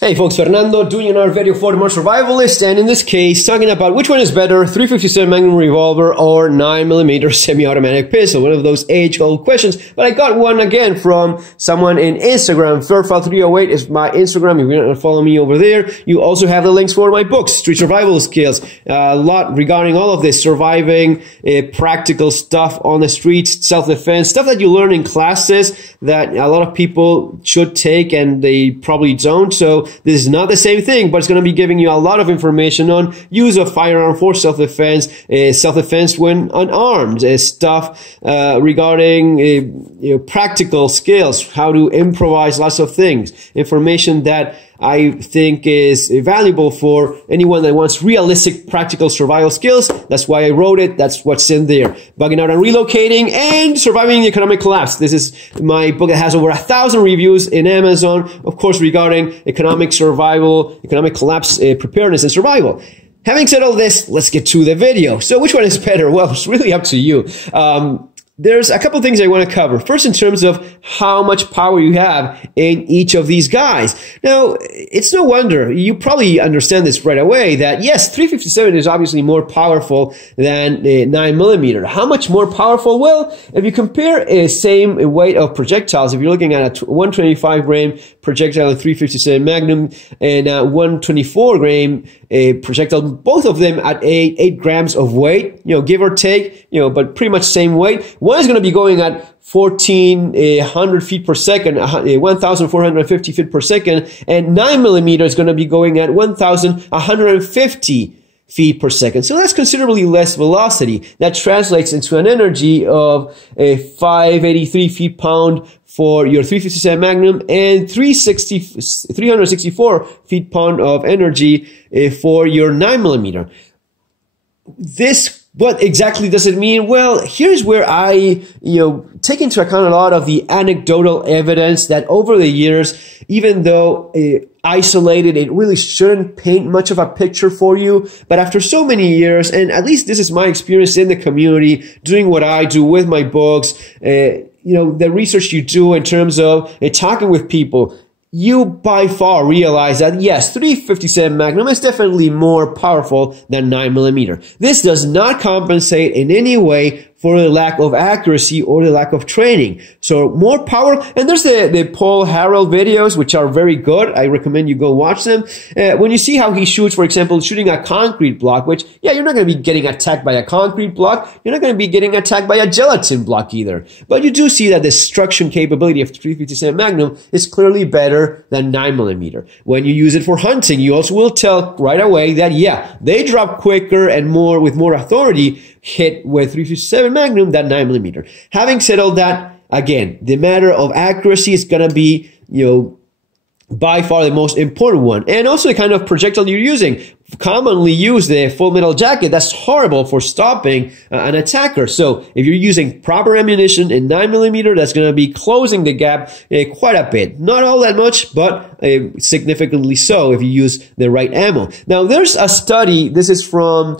Hey folks, Fernando doing another video for the More Survivalist, and in this case talking about which one is better, 357 Magnum revolver or 9mm semi-automatic pistol, one of those age-old questions. But I got one again from someone in Instagram. Furfile308 is my Instagram. If you're not follow me over there, you also have the links for my books, Street Survival Skills, a lot regarding all of this, surviving, practical stuff on the streets, self-defense, stuff that you learn in classes that a lot of people should take and they probably don't. So this is not the same thing, but it's going to be giving you a lot of information on use of firearm for self-defense, self-defense when unarmed, stuff regarding practical skills, how to improvise lots of things, information that I think is valuable for anyone that wants realistic practical survival skills. That's why I wrote it. That's what's in there. Bugging out and relocating and surviving the economic collapse. This is my book that has over 1,000 reviews in Amazon, of course, regarding economic survival, economic collapse, preparedness and survival. Having said all this, let's get to the video. So which one is better? Well, it's really up to you. There's a couple of things I want to cover. First, in terms of how much power you have in each of these guys. Now, it's no wonder, you probably understand this right away, that yes, 357 is obviously more powerful than 9mm. How much more powerful? Well, if you compare a same weight of projectiles, if you're looking at a 125 grain projectile 357 Magnum and a 124 grain projectile, both of them at 8 grams of weight, give or take, but pretty much same weight. One is going to be going at 1,400 feet per second, 1,450 feet per second, and 9mm is going to be going at 1,150 feet per second. So that's considerably less velocity. That translates into an energy of 583 feet-pound for your 357 Magnum and 364 feet-pound of energy for your 9mm. What exactly does it mean? Well, here's where I, take into account a lot of the anecdotal evidence that over the years, even though isolated, it really shouldn't paint much of a picture for you. But after so many years, and at least this is my experience in the community, doing what I do with my books, the research you do in terms of talking with people, you by far realize that yes, 357 Magnum is definitely more powerful than 9mm. This does not compensate in any way for the lack of accuracy or the lack of training. So more power, and there's the Paul Harrell videos, which are very good. I recommend you go watch them. When you see how he shoots, for example, shooting a concrete block, which, yeah, you're not going to be getting attacked by a concrete block. You're not going to be getting attacked by a gelatin block either. But you do see that the destruction capability of 357 Magnum is clearly better than 9mm. When you use it for hunting, you also will tell right away that, yeah, they drop quicker and with more authority hit with 357 Magnum than 9mm. Having said all that, again, the matter of accuracy is going to be, by far the most important one. And also the kind of projectile you're using. Commonly use the full metal jacket. That's horrible for stopping an attacker. So if you're using proper ammunition in 9mm, that's going to be closing the gap quite a bit. Not all that much, but significantly so if you use the right ammo. Now, there's a study. This is from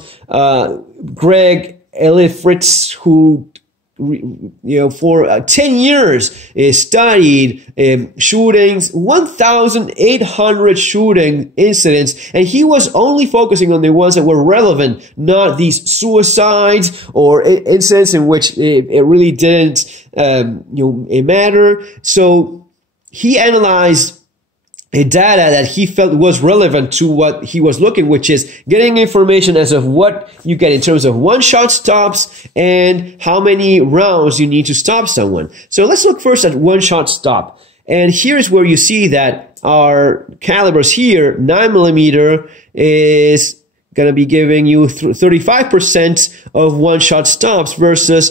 Greg Elifritz, who for 10 years studied shootings, 1,800 shooting incidents, and he was only focusing on the ones that were relevant, not these suicides or incidents in which it really didn't matter. So he analyzed data that he felt was relevant to what he was looking, which is getting information as of what you get in terms of one-shot stops and how many rounds you need to stop someone. So let's look first at one-shot stop. And here's where you see that our calibers here, 9mm is going to be giving you 35% of one-shot stops versus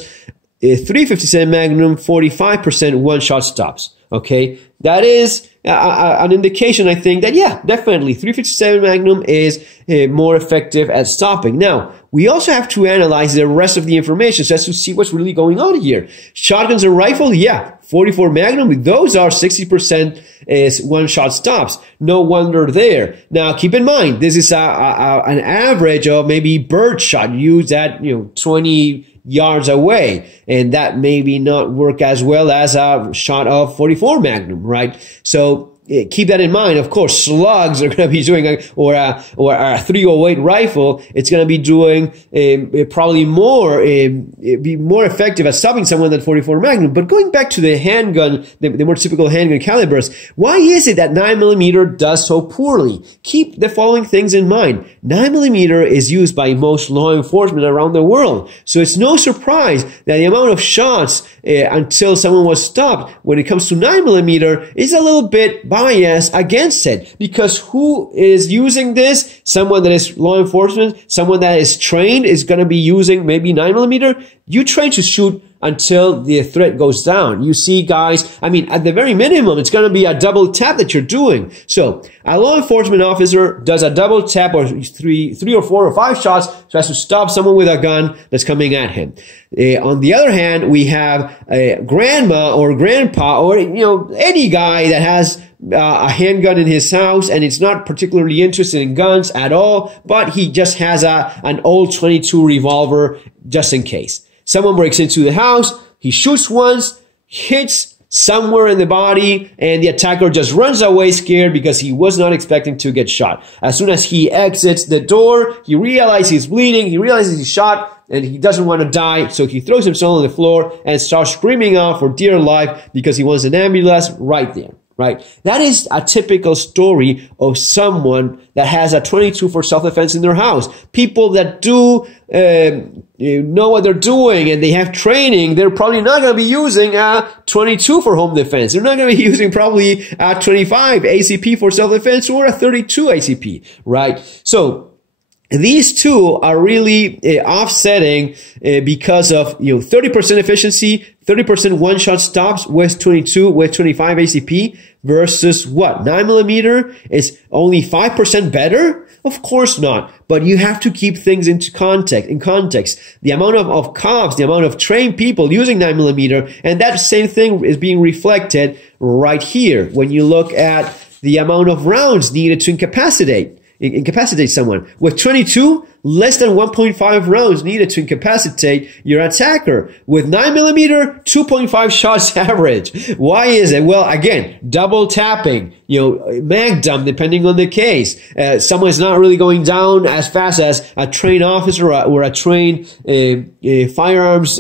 357 Magnum, 45% one-shot stops. Okay, that is an indication, I think, that yeah, definitely 357 Magnum is more effective at stopping. Now, we also have to analyze the rest of the information so as to see what's really going on here. Shotguns and rifle, yeah, 44 Magnum, those are 60% is one-shot stops. No wonder there. Now, keep in mind, this is an average of maybe bird shot used at 20 yards away, and that maybe not work as well as a shot of 44 Magnum, right? So keep that in mind. Of course, slugs are going to be doing, or a 308 rifle, it's going to be doing probably more, be more effective at stopping someone than 44 Magnum. But going back to the handgun, the more typical handgun calibers, why is it that 9mm does so poorly? Keep the following things in mind. 9mm is used by most law enforcement around the world. So it's no surprise that the amount of shots until someone was stopped when it comes to 9mm is a little bit biased against it. Because who is using this? Someone that is law enforcement, someone that is trained is going to be using maybe 9mm. You train to shoot until the threat goes down. You see guys, I mean, at the very minimum, it's going to be a double tap that you're doing. So a law enforcement officer does a double tap or three or four or five shots so as to stop someone with a gun that's coming at him. On the other hand, we have grandma or grandpa or, any guy that has a handgun in his house and it's not particularly interested in guns at all, but he just has an old 22 revolver just in case. Someone breaks into the house, he shoots once, hits somewhere in the body, and the attacker just runs away scared because he was not expecting to get shot. As soon as he exits the door, he realizes he's bleeding, he realizes he's shot, and he doesn't want to die, so he throws himself on the floor and starts screaming out for dear life because he wants an ambulance right there. Right? That is a typical story of someone that has a 22 for self-defense in their house. People that do know what they're doing and they have training, they're probably not going to be using a 22 for home defense. They're not going to be using probably a 25 ACP for self-defense or a 32 ACP, right? So these two are really offsetting because of 30% efficiency, 30% one-shot stops with 22, with 25 ACP versus what? 9mm is only 5% better? Of course not. But you have to keep things into context. The amount of cops, the amount of trained people using 9mm, and that same thing is being reflected right here when you look at the amount of rounds needed to incapacitate someone. With 22, less than 1.5 rounds needed to incapacitate your attacker. With 9mm, 2.5 shots average. Why is it? Well, again, double tapping, Magnum, depending on the case. Someone's not really going down as fast as a trained officer or a trained firearms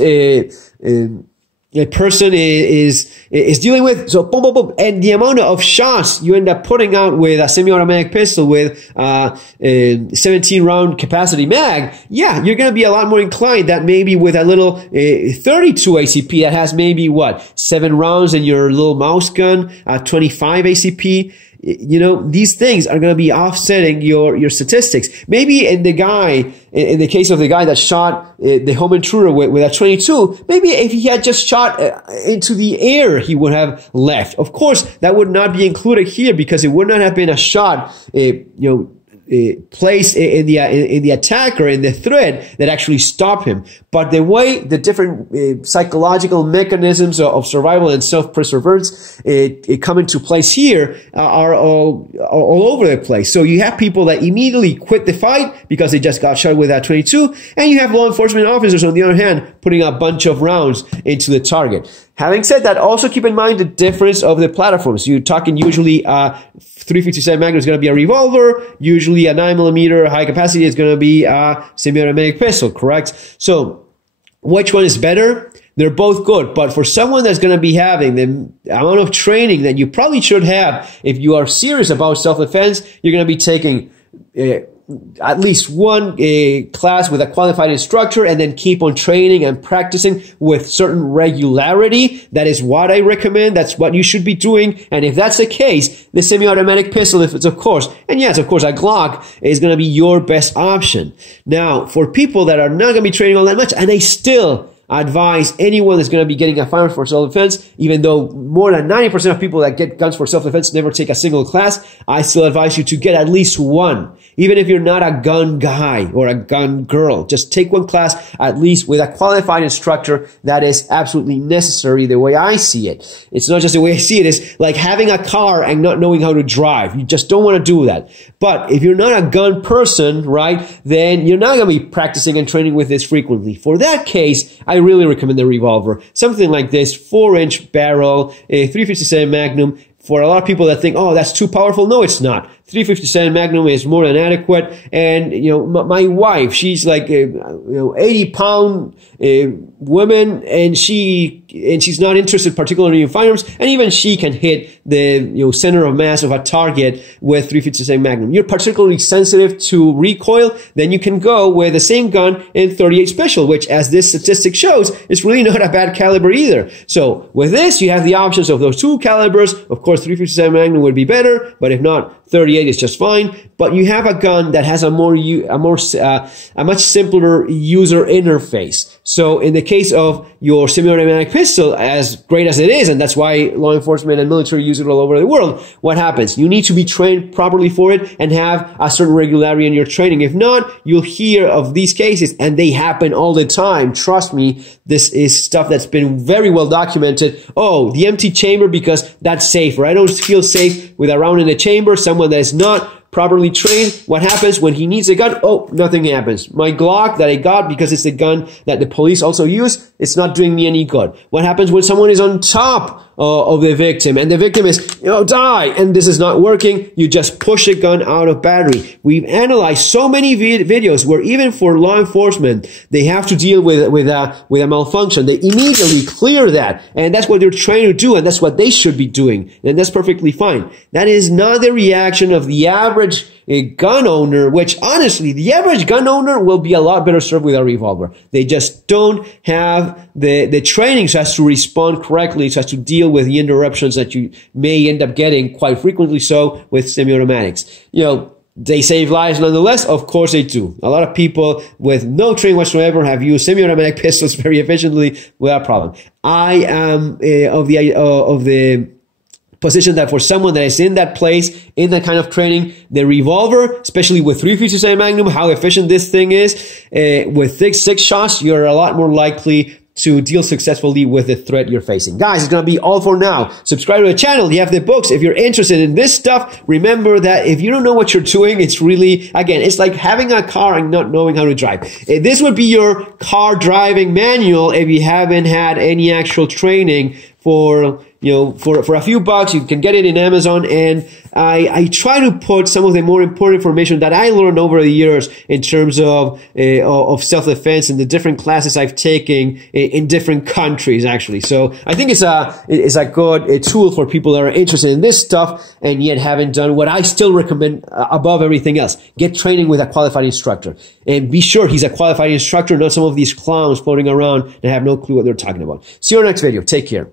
a person is dealing with. So boom, boom, boom. And the amount of shots you end up putting out with a semi-automatic pistol with 17 round capacity mag, yeah, you're going to be a lot more inclined that maybe with a little 32 ACP that has maybe 7 rounds in your little mouse gun, 25 ACP. These things are going to be offsetting your statistics. Maybe in the case of the guy that shot the home intruder with a 22, maybe if he had just shot into the air, he would have left. Of course, that would not be included here because it would not have been a shot, placed in the attacker, in the thread that actually stopped him. But the way the different psychological mechanisms of survival and self-preservance come into place here are all over the place. So you have people that immediately quit the fight because they just got shot with that 22, and you have law enforcement officers, on the other hand, putting a bunch of rounds into the target. Having said that, also keep in mind the difference of the platforms. You're talking usually 357 Magnum is going to be a revolver. Usually a 9mm high capacity is going to be a semi-automatic pistol, correct? So which one is better? They're both good, but for someone that's going to be having the amount of training that you probably should have, if you are serious about self-defense, you're going to be taking at least one class with a qualified instructor and then keep on training and practicing with certain regularity. That is what I recommend. That's what you should be doing. And if that's the case, the semi-automatic pistol, if it's a Glock is going to be your best option. Now, for people that are not going to be training all that much, and they still advise anyone that's going to be getting a firearm for self-defense, even though more than 90% of people that get guns for self-defense never take a single class, I still advise you to get at least one. Even if you're not a gun guy or a gun girl, just take one class at least with a qualified instructor. That is absolutely necessary the way I see it. It's not just the way I see it. It's like having a car and not knowing how to drive. You just don't want to do that. But if you're not a gun person, right, then you're not going to be practicing and training with this frequently. For that case, I really recommend the Revolver. Something like this, 4-inch barrel, a 357 Magnum, for a lot of people that think, oh, that's too powerful. No, it's not. 357 Magnum is more than adequate. And, my wife, she's like, 80-pound woman, and she's not interested particularly in firearms. And even she can hit the, center of mass of a target with 357 Magnum. You're particularly sensitive to recoil, then you can go with the same gun in 38 Special, which, as this statistic shows, is really not a bad caliber either. So with this, you have the options of those two calibers. Of course, 357 Magnum would be better, but if not, 38 is just fine. But you have a gun that has a much simpler user interface. So in the case of your semi-automatic pistol, as great as it is, and that's why law enforcement and military use it all over the world, what happens? You need to be trained properly for it and have a certain regularity in your training. If not, you'll hear of these cases, and they happen all the time. Trust me, this is stuff that's been very well documented. Oh, the empty chamber because that's safer. I don't feel safe with a round in the chamber. Someone that is not properly trained, what happens when he needs a gun? Oh, nothing happens. My Glock that I got because it's the gun that the police also use, it's not doing me any good. What happens when someone is on top of the victim and the victim is, die, and this is not working? You just push the gun out of battery. We've analyzed so many videos where even for law enforcement, they have to deal with a malfunction. They immediately clear that, and that's what they're trying to do, and that's what they should be doing, and that's perfectly fine. That is not the reaction of the average gun owner, which honestly, the average gun owner will be a lot better served with a revolver. They just don't have the training so as to respond correctly, so as to deal with the interruptions that you may end up getting quite frequently so with semi-automatics. They save lives nonetheless. Of course they do. A lot of people with no training whatsoever have used semi-automatic pistols very efficiently without problem. I am of the position that for someone that is in that place, in that kind of training, the revolver, especially with 357 Magnum, how efficient this thing is, with six shots, you're a lot more likely to deal successfully with the threat you're facing. Guys, it's going to be all for now. Subscribe to the channel. You have the books. If you're interested in this stuff, remember that if you don't know what you're doing, it's really, again, it's like having a car and not knowing how to drive. This would be your car driving manual if you haven't had any actual training for a few bucks. You can get it in Amazon, and I try to put some of the more important information that I learned over the years in terms of self-defense and the different classes I've taken in different countries, actually. So I think it's a good tool for people that are interested in this stuff and yet haven't done what I still recommend above everything else. Get training with a qualified instructor, and be sure he's a qualified instructor, not some of these clowns floating around that have no clue what they're talking about. See you in our next video. Take care.